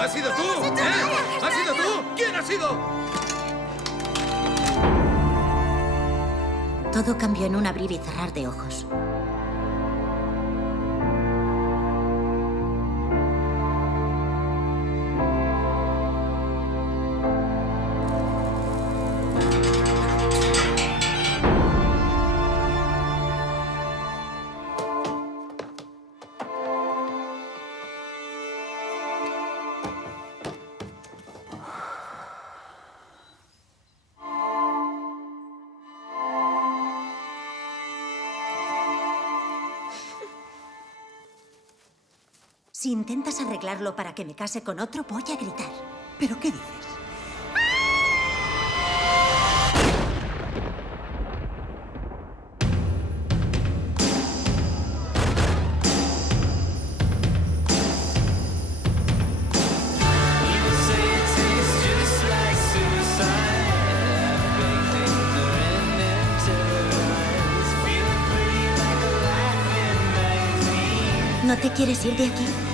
¿Has sido tú? ¿Eh? ¿Has sido tú? ¿Quién ha sido? Todo cambió en un abrir y cerrar de ojos. Si intentas arreglarlo para que me case con otro, voy a gritar. ¿Pero qué dices? ¿No te quieres ir de aquí?